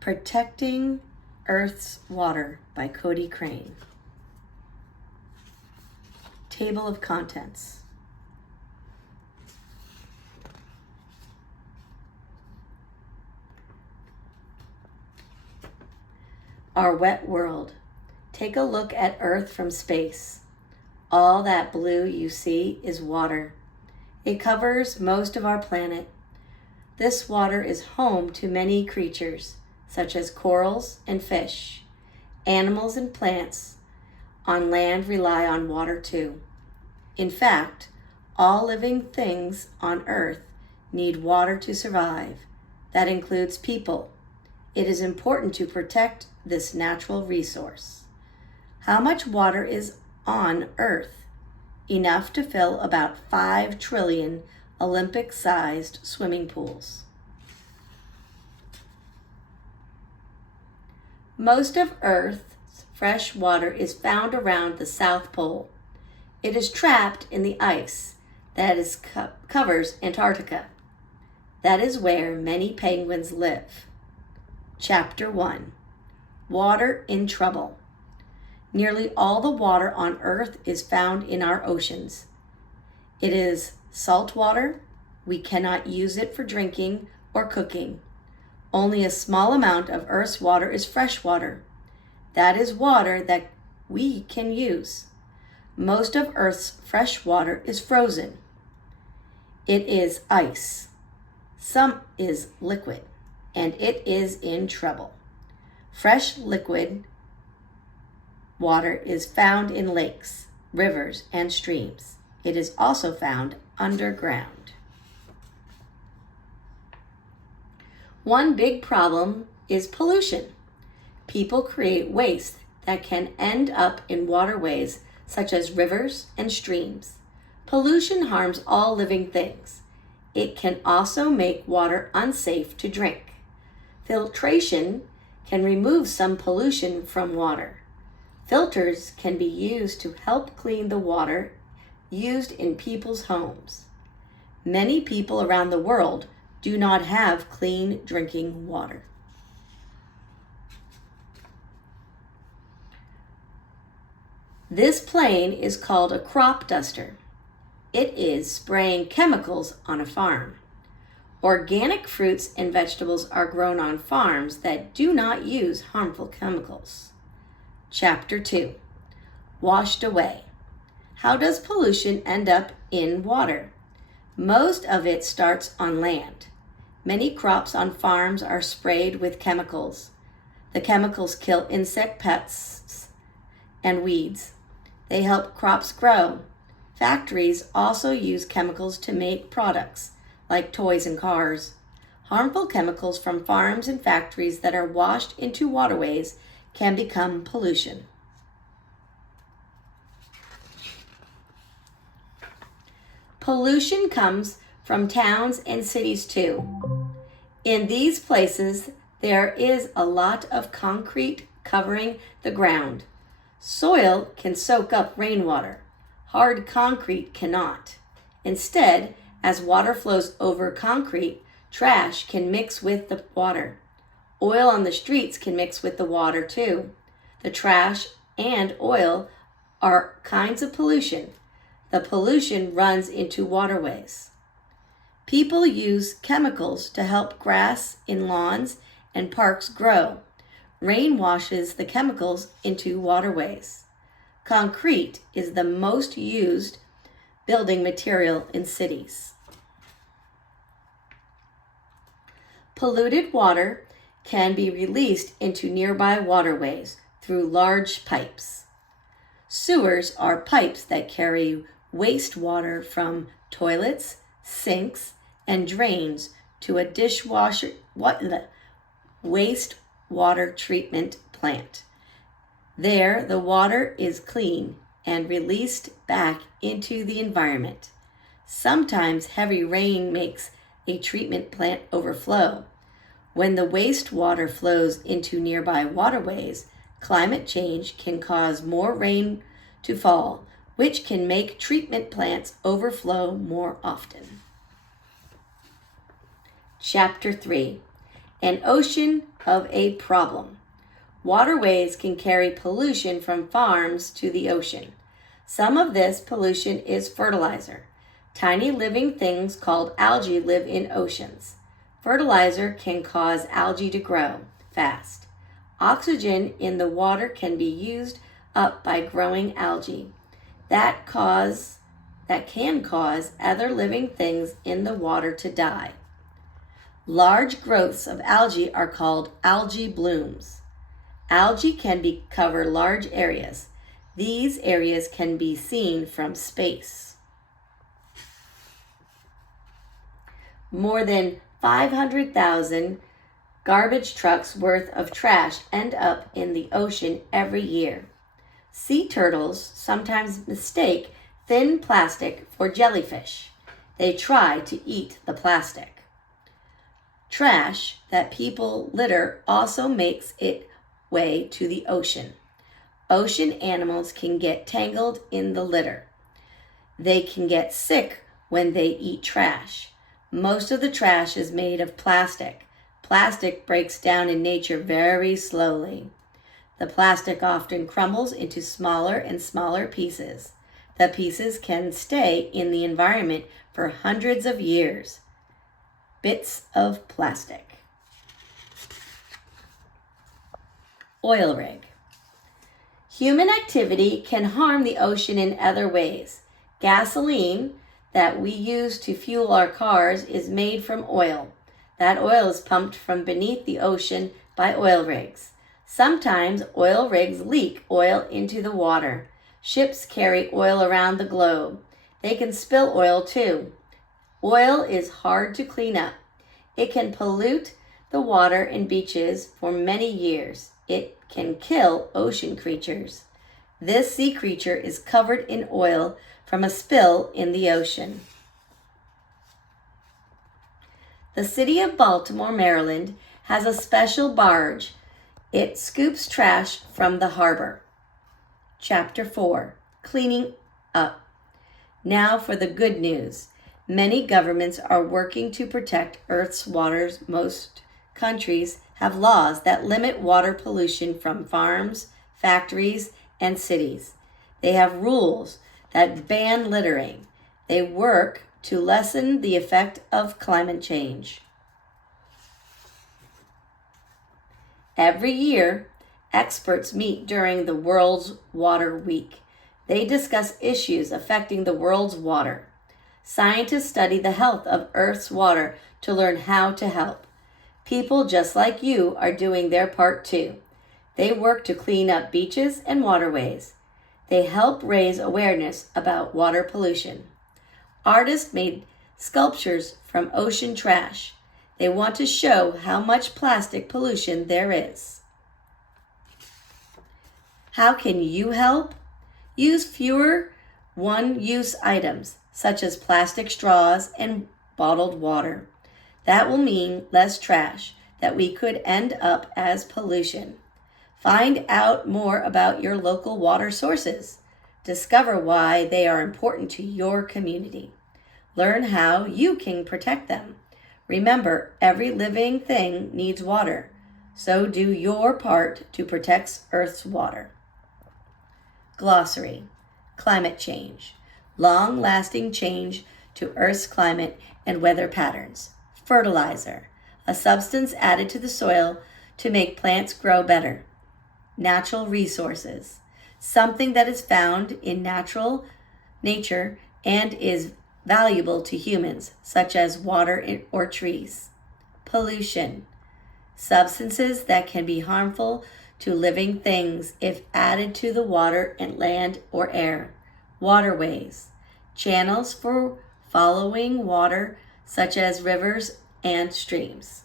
Protecting Earth's Water by Cody Crane. Table of contents. Our wet world. Take a look at Earth from space. All that blue you see is water. It covers most of our planet. This water is home to many creatures, such as corals and fish. Animals and plants on land rely on water too. In fact, all living things on Earth need water to survive. That includes people. It is important to protect this natural resource. How much water is on Earth? Enough to fill about 5 trillion Olympic-sized swimming pools. Most of Earth's fresh water is found around the South Pole. It is trapped in the ice that covers Antarctica. That is where many penguins live. Chapter 1. Water in Trouble. Nearly all the water on Earth is found in our oceans. It is salt water. We cannot use it for drinking or cooking. Only a small amount of Earth's water is fresh water. That is water that we can use. Most of Earth's fresh water is frozen. It is ice. Some is liquid, and it is in trouble. Fresh liquid water is found in lakes, rivers, and streams. It is also found underground. One big problem is pollution. People create waste that can end up in waterways such as rivers and streams. Pollution harms all living things. It can also make water unsafe to drink. Filtration can remove some pollution from water. Filters can be used to help clean the water used in people's homes. Many people around the world do not have clean drinking water. This plane is called a crop duster. It is spraying chemicals on a farm. Organic fruits and vegetables are grown on farms that do not use harmful chemicals. Chapter 2. Washed away. How does pollution end up in water? Most of it starts on land. Many crops on farms are sprayed with chemicals. The chemicals kill insect pests and weeds. They help crops grow. Factories also use chemicals to make products, like toys and cars. Harmful chemicals from farms and factories that are washed into waterways can become pollution. Pollution comes from towns and cities too. In these places, there is a lot of concrete covering the ground. Soil can soak up rainwater. Hard concrete cannot. Instead, as water flows over concrete, trash can mix with the water. Oil on the streets can mix with the water too. The trash and oil are kinds of pollution. The pollution runs into waterways. People use chemicals to help grass in lawns and parks grow. Rain washes the chemicals into waterways. Concrete is the most used building material in cities. Polluted water can be released into nearby waterways through large pipes. Sewers are pipes that carry wastewater from toilets, sinks, and drains to a wastewater treatment plant. There, the water is clean and released back into the environment. Sometimes heavy rain makes a treatment plant overflow. When the wastewater flows into nearby waterways, climate change can cause more rain to fall, which can make treatment plants overflow more often. Chapter 3. An ocean of a problem. Waterways can carry pollution from farms to the ocean. Some of this pollution is fertilizer. Tiny living things called algae live in oceans. Fertilizer can cause algae to grow fast. Oxygen in the water can be used up by growing algae. That can cause other living things in the water to die. Large growths of algae are called algae blooms. Algae can cover large areas. These areas can be seen from space. More than 500,000 garbage trucks worth of trash end up in the ocean every year. Sea turtles sometimes mistake thin plastic for jellyfish. They try to eat the plastic. Trash that people litter also makes its way to the ocean. Ocean animals can get tangled in the litter. They can get sick when they eat trash. Most of the trash is made of plastic. Plastic breaks down in nature very slowly. The plastic often crumbles into smaller and smaller pieces. The pieces can stay in the environment for hundreds of years. Bits of plastic. Oil rig. Human activity can harm the ocean in other ways. Gasoline that we use to fuel our cars is made from oil. That oil is pumped from beneath the ocean by oil rigs. Sometimes oil rigs leak oil into the water. Ships carry oil around the globe. They can spill oil too. Oil is hard to clean up. It can pollute the water and beaches for many years. It can kill ocean creatures. This sea creature is covered in oil from a spill in the ocean. The city of Baltimore, Maryland, has a special barge. It scoops trash from the harbor. Chapter 4, Cleaning Up. Now for the good news. Many governments are working to protect Earth's waters. Most countries have laws that limit water pollution from farms, factories, and cities. They have rules that ban littering. They work to lessen the effect of climate change. Every year, experts meet during the World's Water Week. They discuss issues affecting the world's water. Scientists study the health of Earth's water to learn how to help. People just like you are doing their part too. They work to clean up beaches and waterways. They help raise awareness about water pollution. Artists made sculptures from ocean trash. They want to show how much plastic pollution there is. How can you help? Use fewer one-use items, such as plastic straws and bottled water. That will mean less trash that we could end up as pollution. Find out more about your local water sources. Discover why they are important to your community. Learn how you can protect them. Remember, every living thing needs water, so do your part to protect Earth's water. Glossary. Climate change. Long-lasting change to Earth's climate and weather patterns. Fertilizer. A substance added to the soil to make plants grow better. Natural resources. Something that is found in nature and is valuable to humans, such as water or trees. Pollution. Substances that can be harmful to living things if added to the water and land or air. Waterways. Channels for following water, such as rivers and streams.